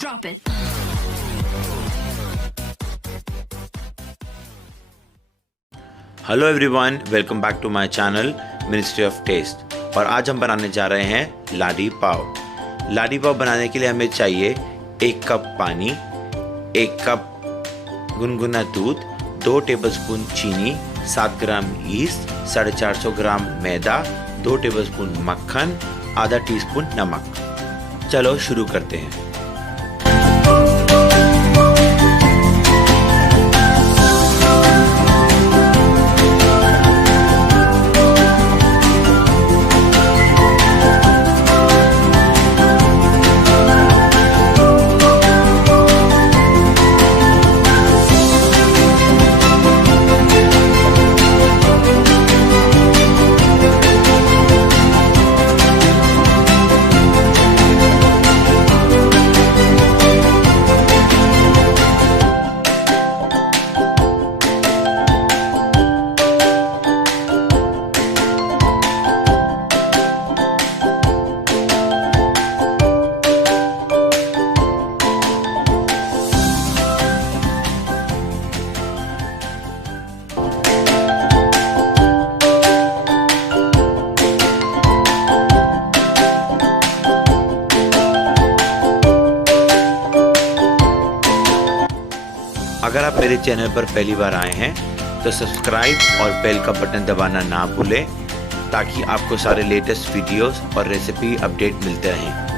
Drop it. Hello everyone, welcome back to my channel ministry of test. और आज हम बनाने जा रहे हैं लाडी पाव। लाडी पाव बनाने के लिए हमें चाहिए 1 कप पानी, 1 कप गुनगुना दूध, 2 टेबलस्पून चीनी, 7 ग्राम यीस्ट, 450 ग्राम मैदा, 2 टेबलस्पून मक्खन, आधा टीस्पून नमक। चलो शुरू करते हैं। अगर आप मेरे चैनल पर पहली बार आए हैं तो सब्सक्राइब और बेल का बटन दबाना ना भूलें ताकि आपको सारे लेटेस्ट वीडियोस और रेसिपी अपडेट मिलते रहें।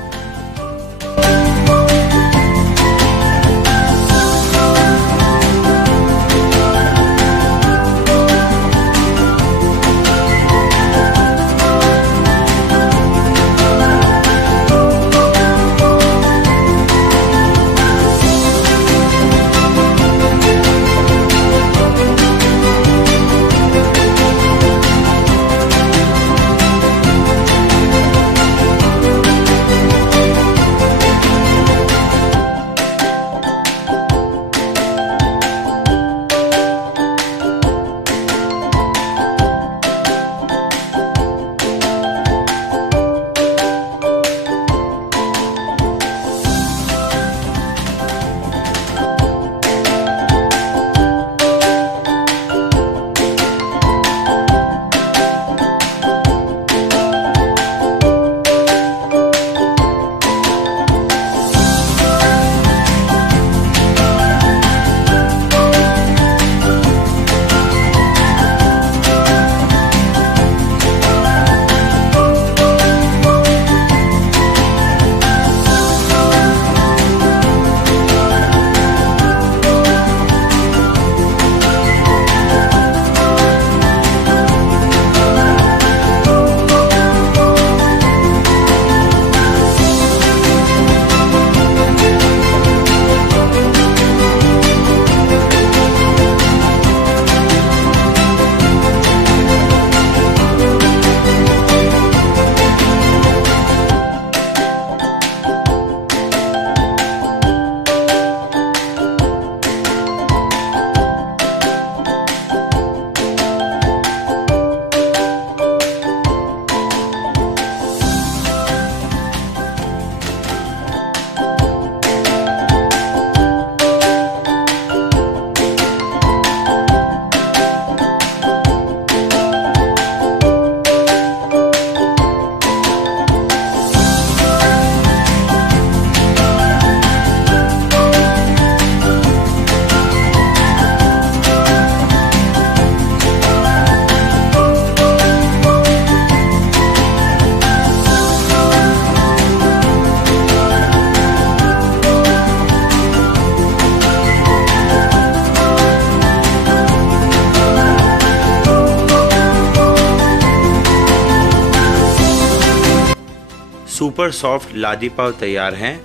सुपर सॉफ्ट लादी पाव तैयार हैं।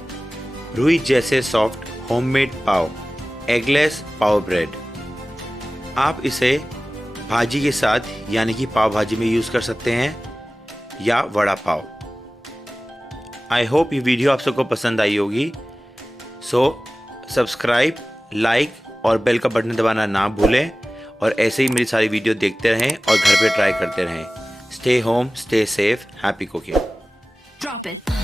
रुई जैसे सॉफ्ट होममेड पाव, एगलेस पाव ब्रेड। आप इसे भाजी के साथ यानी कि पाव भाजी में यूज़ कर सकते हैं या वड़ा पाव। आई होप ये वीडियो आप सबको पसंद आई होगी। सो सब्सक्राइब, लाइक और बेल का बटन दबाना ना भूलें और ऐसे ही मेरी सारी वीडियो देखते रहें और घर पे ट्राई करते रहें। Stay home, stay safe, happy cooking. Drop it.